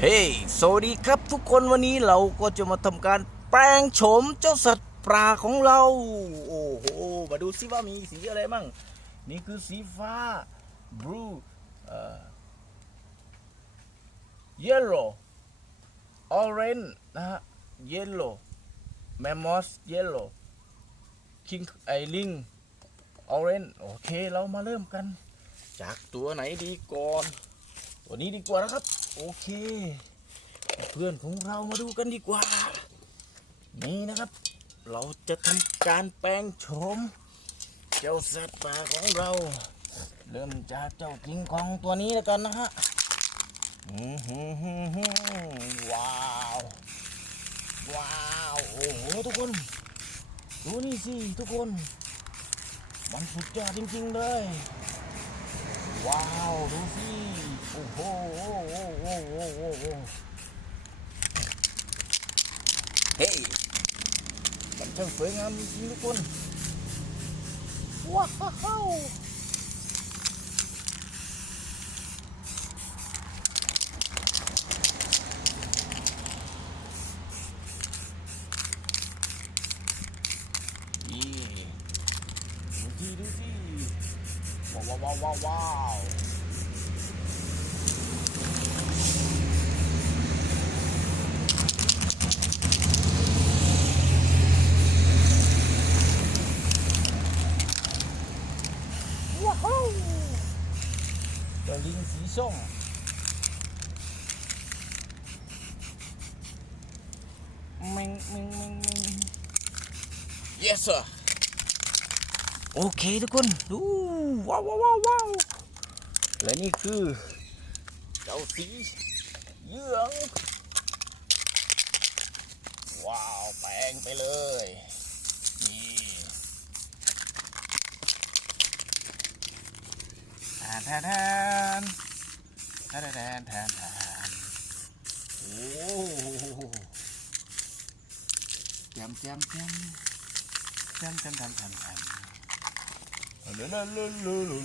เฮ้ยสวัสดีครับทุกคนวันนี้เราก็จะมาทำการแปลงโฉมเจ้าสัตว์ป่าของเรา โอ้โห มาดูซิว่ามีสีอะไรมั่ง นี่คือสีฟ้า blue เอ่อ yellow orange นะฮะ yellow mammoth yellow king ไอลิง orange โอเค เรามาเริ่มกัน จากตัวไหนดีก่อน ตัวนี้ดีกว่านะครับ โอเค เพื่อนของเรามาดูกันดีกว่า นี่นะครับ เราจะทำการแปลงโฉมเจ้าสัตว์ป่าของเรา เริ่มจากเจ้าจิงคองตัวนี้แล้วกันนะฮะว้าวว้าวโอ้โหทุกคนดูนี่สิทุกคน มันสุดยอดจริงๆเลย ว้าว ดูสิ อ้โหโอ้โหโอ้โหโอ้โหเฮ้ยมันช่างสวยงามจริงทุกคนว้าวนี่ดูสิดูสิว้าวว้าวว้าว ว้าวลิงสีส้มเมงเมงเมงเมง yes sir โอเคทุกคน ดูว้าวว้าวว้าวและนี่คือเจ้าสีเหลือง ว้าว แปลงไปเลย นี่แทนแทนแทนแทนแทนแทนแทนโอ้โหแจมแจมแจมแจมแจมแจมแจมแจมลูลูลูลูลู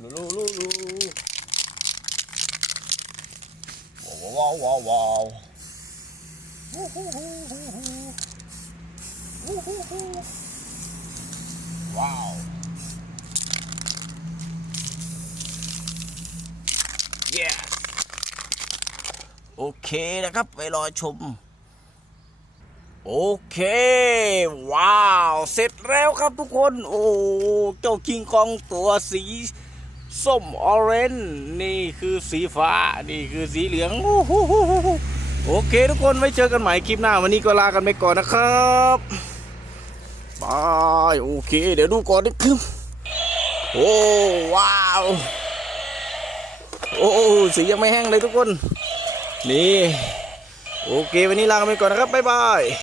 ลูลูลูลูว้าวว้าวว้าววู้ฮู้ฮู้ฮู้ฮู้วู้ฮู้ฮู้ว้าว yes โอเคนะครับ ไปรอชม โอเค ว้าว เสร็จแล้วครับทุกคน โอ้ เจ้าคิงคองตัวสีส้มออเรนจ์นี่คือสีฟ้า นี่คือสีเหลืองโอ้โหโอเคทุกคนไว้เจอกันใหม่คลิปหน้า วันนี้ก็ลากันไปก่อนนะครับบายโอเค เดี๋ยวดูก่อนนิดนึงโอ้ ว้าว โอ้ สียังไม่แห้งเลยทุกคน นี่ โอเค วันนี้ลาไปก่อนนะครับ บ๊ายบาย